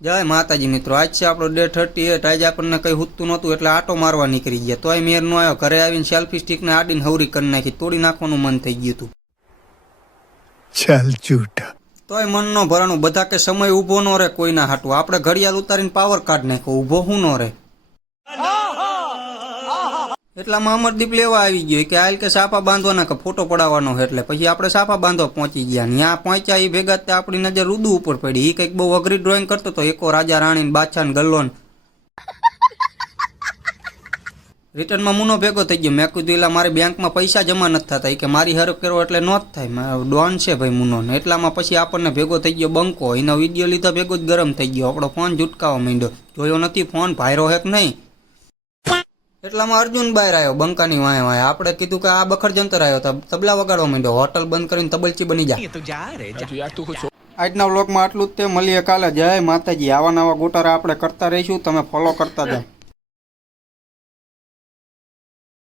જય માતાજી મિત્રો, આજ છે આપણો ડે 38। આજે આપણને કંઈ હુતું નહોતું એટલે આટો મારવા નીકળી ગયા, તોય મેર નો આવ્યો। ઘરે આવીને સેલ્ફી સ્ટિકને આડીને હવરી કરી નાખી, તોડી નાખવાનું મન થઈ ગયું હતું। ચાલ ચૂટા તોય મન નો ભરાણું, બધા કે સમય ઊભો નો રહે કોઈના હાટું, આપણે ઘડિયાળ ઉતારીને પાવર કાઢ નાખ્યો, ઊભો હું નો રહે। એટલામાં અમરદીપ લેવા આવી ગયો કે આલ કે સાપા બાંધવાના કે ફોટો પડાવવાનો છે, એટલે પછી આપણે સાપા બાંધવા પહોંચી ગયા। ત્યાં પહોંચ્યા એ ભેગા તે આપણી નજર રૂદુ ઉપર પડી। એ કંઈક બહુ અઘરી ડ્રોઈંગ કરતો હતો, એકો રાજા રાણી ને બાદશાહ ને ગલ્લો ને। રિટર્નમાં મુનો ભેગો થઈ ગયો। મેં કીધું એલા મારી બેંકમાં પૈસા જમા નથી થતા, કે મારી હરક કરો એટલે નો જ થાય, ડોન છે ભાઈ મુનો ને। એટલામાં પછી આપણને ભેગો થઈ ગયો બંકો, એનો વિડીયો લીધો ભેગો જ ગરમ થઈ ગયો, આપણો ફોન ઝુટકાવા માંડ્યો, જોયો નથી ફોન ભાયરો હે કે નહીં। એટલામાં અર્જુન બહાર આવ્યો બંકાની વાંહે વાંહે। આપણે કીધું કે આ બખર જંતર આવ્યો, તબલા વગાડવા માંડ્યો, હોટલ બંધ કરીને તબલચી બની જાય। આજના વ્લોગમાં આટલું જ તે, મળીએ કાલે। જય માતાજી। આવા નવા ગોટારા આપણે કરતા રહીશું, તમે ફોલો કરતા જાઓ।